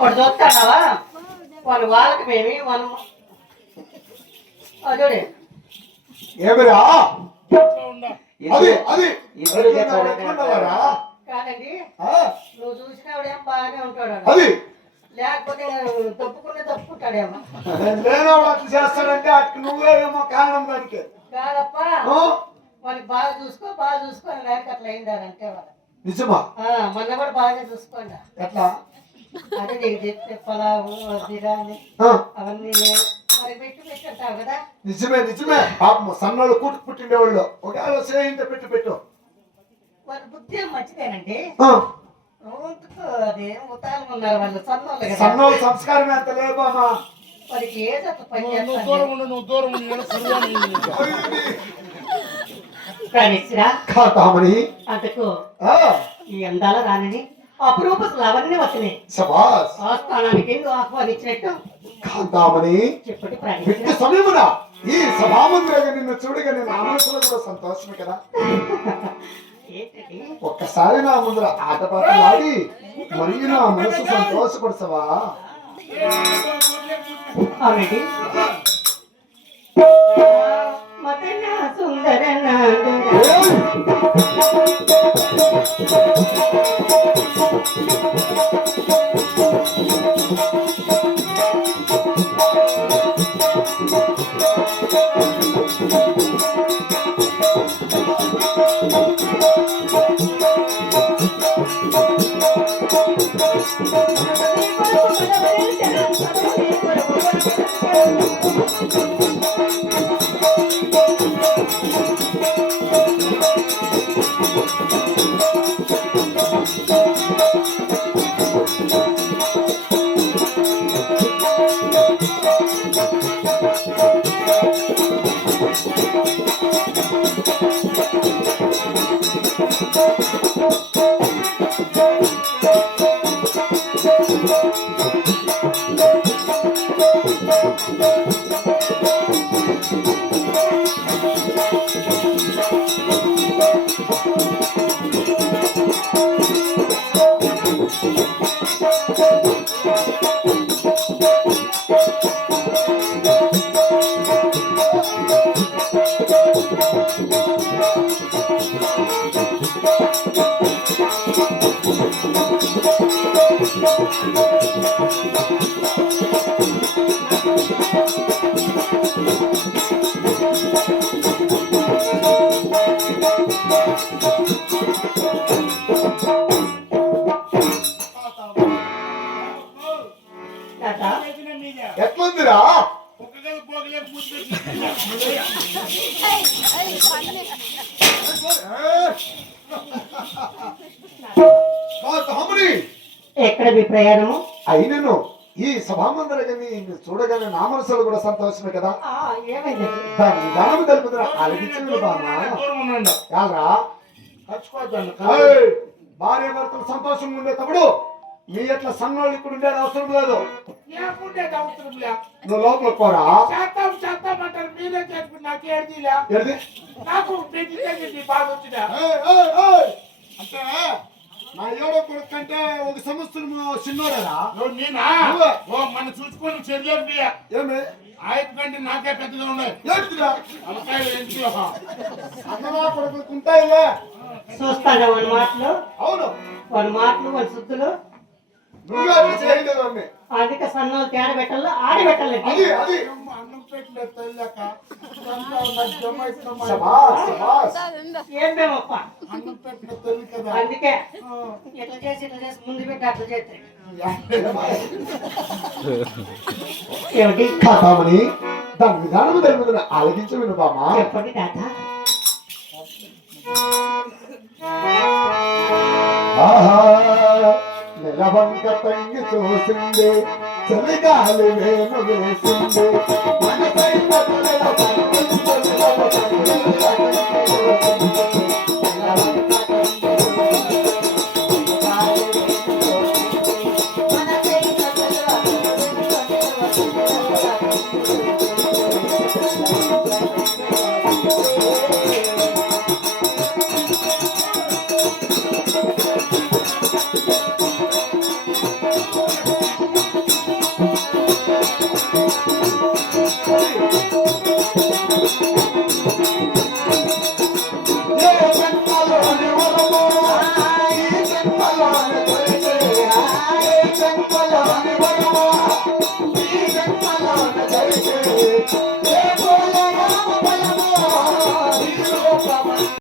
వాడు చూస్తాడావా వాళ్ళు వాళ్ళకి మేమి మనం చూడే ఏమిరా కాదండి నువ్వు చూసినవాడేం బాగానే ఉంటాడు అది లేకపోతే తప్పుకునే తప్పుకుంటాడేమో చేస్తాడంటే అటు నువ్వేమో కారణం దానికి కాదప్ప వాళ్ళకి బాగా చూసుకొని లేక అట్లా అయిందారంటే వాళ్ళు నిజమా మొన్న కూడా బాగానే చూసుకోండి ఎట్లా అదే నీకు చెప్తే పొలావు బిర్యానీ అవన్నీ మరి పెట్టింటావు కదా నిజమే పాపం సన్నోళ్ళు కూటు పుట్టిండేవాళ్ళు ఒకవేళ చేయింటే పెట్టు వాళ్ళ బుద్ధి మంచిదేనండి అది ఉతాలు ఉన్నారు వాళ్ళు సన్నోళ్ళు సంస్కారం ఎంత లేదు అమ్మా వారికి ఏదో ఒక పని చేస్తాను అంతకు ఈ అందాల రాణిని అపురూప అవన్నీ వచ్చినాయి స్థానానికి ఆహ్వానించినట్టు కాంతామణి చెప్పండి సమయమున ఈ సభామందిరంగా నిన్ను చూడగా నేను మనసులో కూడా సంతోషమే కదా ఒక్కసారి నా ముందర ఆటపాటలాడి మరియు నా మనసు సంతోషపడతావా అవునండి మదన సుందర ఎట్లుందిరా ఎక్కడ మీ ప్రయాణము అయినను ఈ సభామందరని చూడగానే నా మనసులో కూడా సంతోషమే కదా దాని విధానం తెలుపుతున్నా ఆలోచించండి భార్య భర్తలు సంతోషంగా ఉండే తప్పుడు మీ ఎట్లా సన్నోళ్ళు ఇక్కడ ఉండేది అవసరం లేదు నువ్వు లోపల పోరా అంటే నా ఏడో కొడుకు కంటే ఒక సంవత్సరం చిన్నోడరా మన చూసుకొని చర్యలు ఏమి ఆయన కంటే నాకే పెద్దగా ఉన్నాయి అన్నమా కొడుకు ఉంటాయిలే చూస్తాను వాళ్ళ మాటలు అవును వాళ్ళ మాటలు వాళ్ళ శుద్ధులు అందుకే సన్నోళ్ళు తేడ పెట్టాలి ఆడి పెట్టాలి అన్నం పెట్టలేదు ఏం మేమప్ప అన్నం పెట్టలేదు కదా అందుకే ఇట్లా చేసి ముందు పెట్టి అట్లా చేస్తే ఏమిటి కామని దాని విధానం తెలుపుతున్నా ఆలోచించ విను బామా చెప్పండి తాత నిలవంక తంగి చూసింది చలిగాలి వేణు వేసింది మన